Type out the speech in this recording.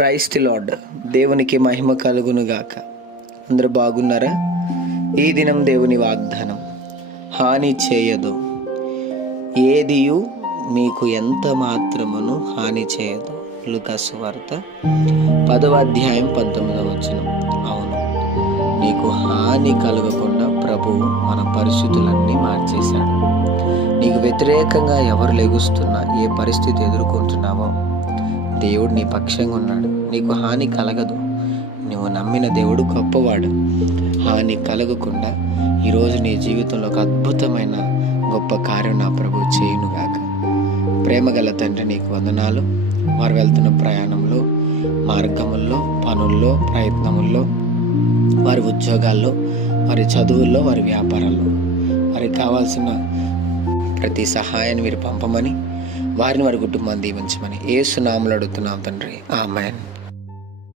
Praise the lord. దేవునికి మహిమ కలుగునుగాక. అందరూ బాగున్నారా? ఈ దినం దేవుని వాగ్దానం, హాని చేయదు, ఏదియు మీకు ఎంత మాత్రమును హాని చేయదు. లూకా సువార్త 10వ అధ్యాయం 19వ వచనం. అవును, నీకు హాని కలగకుండా ప్రభువు మన పరిస్థితులన్నీ మార్చేశాడు. నీకు వ్యతిరేకంగా ఎవరు లెగుస్తున్నా, ఏ పరిస్థితి ఎదుర్కొంటున్నావో దేవుడు నీ పక్షంగా ఉన్నాడు. నీకు హాని కలగదు. నువ్వు నమ్మిన దేవుడు గొప్పవాడు. హాని కలగకుండా ఈరోజు నీ జీవితంలో ఒక అద్భుతమైన గొప్ప కార్యం నా ప్రభువు చేయునుగాక. ప్రేమగల తండ్రి, నీకు వందనాలు. వారు వెళ్తున్న ప్రయాణంలో, మార్గముల్లో, పనుల్లో, ప్రయత్నముల్లో, వారి ఉద్యోగాల్లో, వారి చదువుల్లో, వారి వ్యాపారాల్లో వారికి కావాల్సిన ప్రతి సహాయాన్ని మీరు పంపమని, వారిని వారి కుటుంబాన్ని దీవించమని యేసు నామములో అడుగుతున్నాం తండ్రి. ఆమేన్.